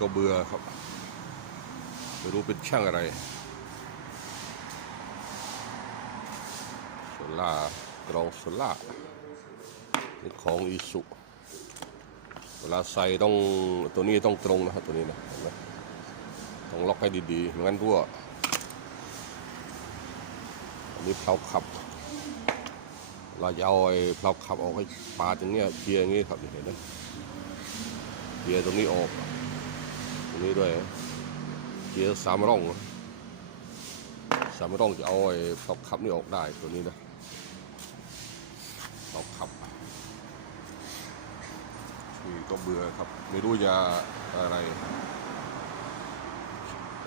ก็เบื่อครับไม่รู้เป็นช่างอะไรโซล่ากรองโซล่านี่ของอีสุเวลาใส่ต้องตัวนี้ต้องตรงนะครับตัวนี้นะเห็นไหมต้องล็อกให้ดีๆไม่งั้นรั่วอันนี้เพลาขับเราจะเอาไอ้เพลาขับออกให้ปาดอย่างเงี้ยเคลียร์อย่างงี้ครับเห็นไหมเคลียร์ตรงนี้ออก นี้ด้วยเคลียร์สามร่องสามร่องจะเอาไอ้เพลาขับนี่ออกได้ตัวนี้นะเพลาขับนี่ก็เบื่อครับ ไม่รู้จะอะไร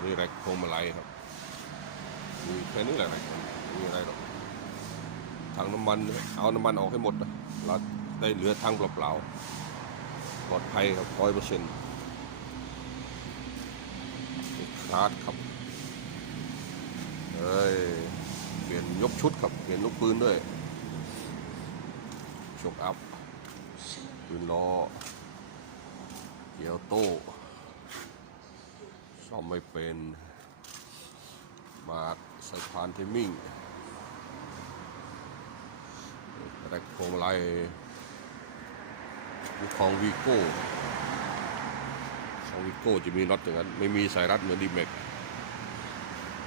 นี่แรกพวงมาลัยครับมีแค่นี้แหละแรกมันไม่มีอะไรหรอกถังน้ำมันเอาน้ำมันออกให้หมดนะเราได้เหลือถังเปล่าๆปลอดภัยครับร้อยเปอร์เซ็นต์ คาร์ดครับเอ้ยเปลี่ยนยกชุดครับ เปลี่ยนลูกปืนด้วยชกอัพปืนล้อเกียวโต้ซ่อมไม่เป็นมาร์คสายพานเทมมิ่งแต่พวงมาลัยมีของวีโก้ ของวีโก้จะมีน็อตอย่างนั้น ไม่มีสายรัดเหมือนดีแม็ก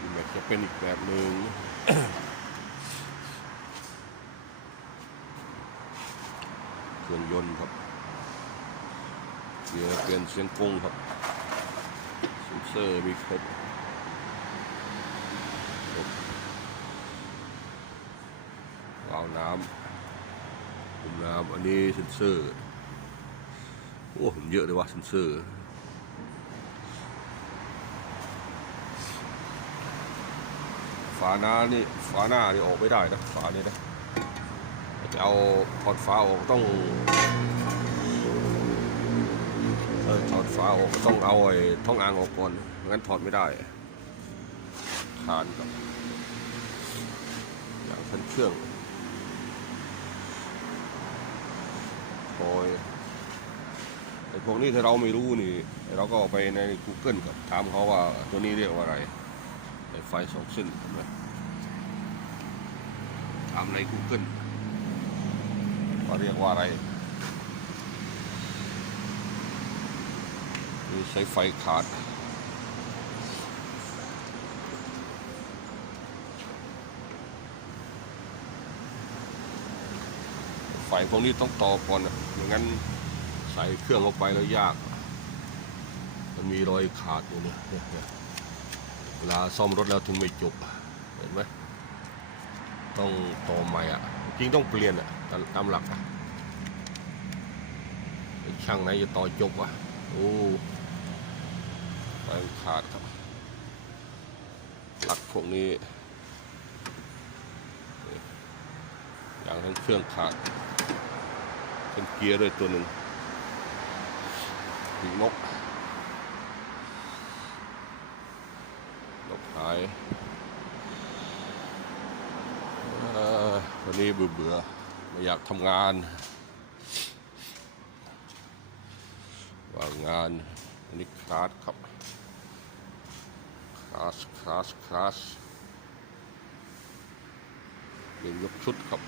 ดีแม็กจะเป็นอีกแบบหนึ่งเครื่องยนต์ครับเกียเปลี่ยนเสียงกงครับเซนเซอร์มีครบวาล์วน้ำปุ่มน้ำอันนี้เซนเซอร์ โอ้ผมเยอะเลยว่ะเซนเซอร์าหน้านี่ฝาหน้านี่ออกไม่ได้นะฝานี่นะจะเอาถอดฝาออกต้องเออถอดฝาออกต้องเอาไอ้ท้องอ่างออกก่อนงั้นถอดไม่ได้คานกับอย่างคันเครื่องโอยไอ้พวกนี้ถ้าเราไม่รู้นี่ เราก็ไปใน Google กับถามเขาว่าตัวนี้เรียกว่าอะไร ไอ้ไฟสองเส้นเห็นไหมถามใน Google ว่าเรียกว่าอะไรนี่ใช้ไฟขาดไฟพวกนี้ต้องต่อก่อนนะไม่งั้นใส่เครื่องลงไปแล้วยาก มันมีรอยขาดอยู่นี่ เวลาซ่อมรถแล้วถึงไม่จบ เห็นไหมต้องต่อใหม่อะ จริงต้องเปลี่ยนอะ ตามหลักอะช่างไหนจะต่อจบอะ โอ้มันขาดครับ หลักพวกนี้อย่างทั้งเครื่องขาดเป็นเกียร์ด้วยตัวหนึ่งปีกนกนกหายวันนี้เบื่อเบื่อไม่อยากทำงานว่างงานอันนี้คลาสครับคลาสคลาสคลาสเป็นยกชุดครับ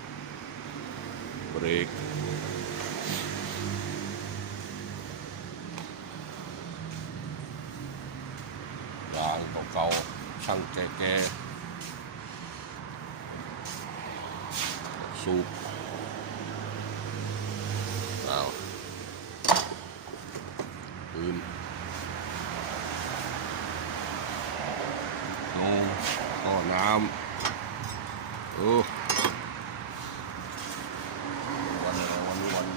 เบรก ยางเก่าๆ ช่างแก่ๆสูบเอาปืนโน้ก็น้ำโอ้วันอะไรวันนี้วัน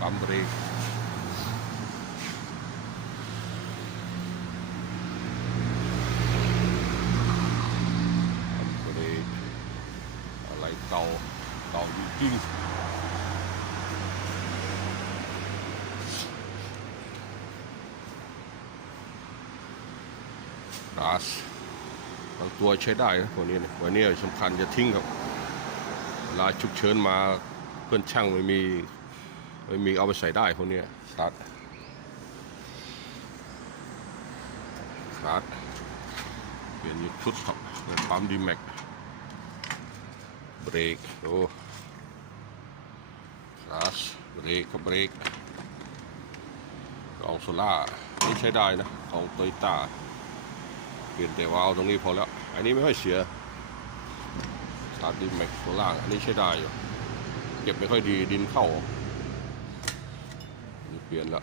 ปั๊มเบรก ก็เลยอะไรเก่าเก่าจ ริงๆราสบางตัวใช้ได้นะตัวนี้เนี่ยวันนี้สำคัญจะทิ้งครับ เวลาฉุกเฉินมาเพื่อนช่างไม่มีไม่มีเอาไปใส่ได้พวกเนี้ยชาร์จชาร์เปลี่ยนชุดครับเป็นปั๊มดีแม็กเบรกโอ้ คลัชเบรกกับเบรกกองโซล่านี่ใช้ได้นะของโตโยต้าเปลี่ยนแต่วาล์วตรงนี้พอแล้ว อันนี้ไม่ค่อยเสียชาร์จดีแม็กตัวล่าง อันนี้ใช้ได้อยู่ เก็บไม่ค่อยดีดินเข้านี่เปลี่ยนละ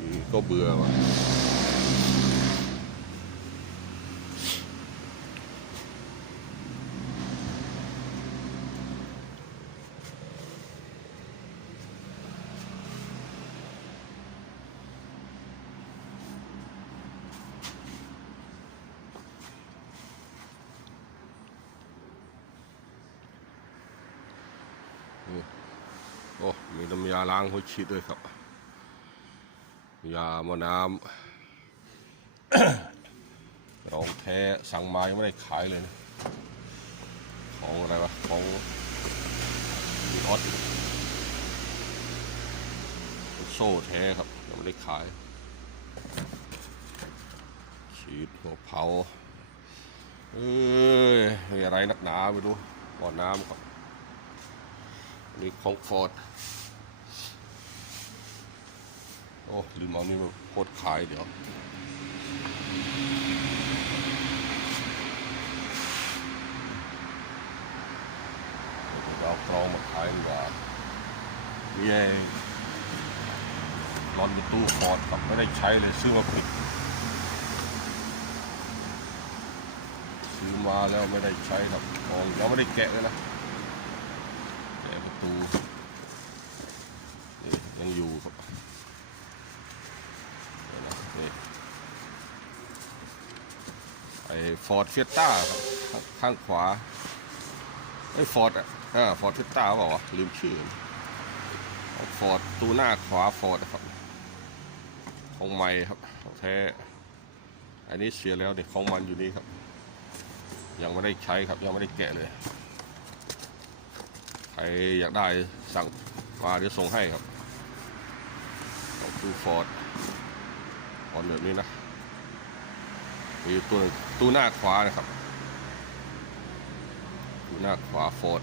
นี่ก็เบื่อว่ะโอ้ มีน้ำยาล้างหัวฉีดด้วยครับ ยามะน้ำรองแท้สั่งมายังไม่ได้ขายเลยนะ ของอะไรวะ ของมีออสโซ่แท้ครับยังไม่ได้ขาย ฉีดหัวเผาเอ้ยอะไรนักหนาไม่รู้บ่อน้ำครับนี่ของฟอร์ดโอ้ลืมเอานี่มาโคตรขายเดี๋ยวเรากรองมาขายดีกว่านี่ไงรอนประตูฟอร์ดครับไม่ได้ใช้เลยซื้อมาผิดซื้อมาแล้วไม่ได้ใช้ครับกองเราไม่ได้แกะเลยนะแกะประตูนี่ยังอยู่ครับเดี๋ยวนะนี่ไอ้ ฟอร์ดเฟียต้าครับข้างขวาไอ้ฟอร์ดอะอ่าฟอร์ดเทสตาบอกว่าวะลืมชื่อฟอร์ดตูหน้าขวาฟอร์ดครับของใหม่ครับของแท้ อันนี้เสียแล้วเนี่ยของมันอยู่นี่ครับ ยังไม่ได้ใช้ครับยังไม่ได้แกะเลย ใครอยากได้สั่งมาเดี๋ยวส่งให้ครับของตูฟอร์ดฟอร์ดแบบนี้นะ มีตัวตู้หน้าขวานะครับอยู่หน้าขวาโฟร์ด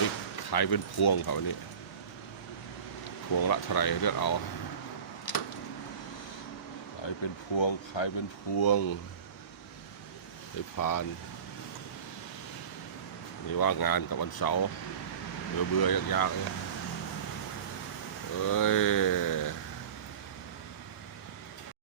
นี่ขายเป็นพวงครับอันนี้ พวงละเท่าไหรเลือกเอาขายเป็นพวงขายเป็นพวงไปผ่านนี่ว่างงานกับวันเสาร์เบื่อเบื่อยากๆเลย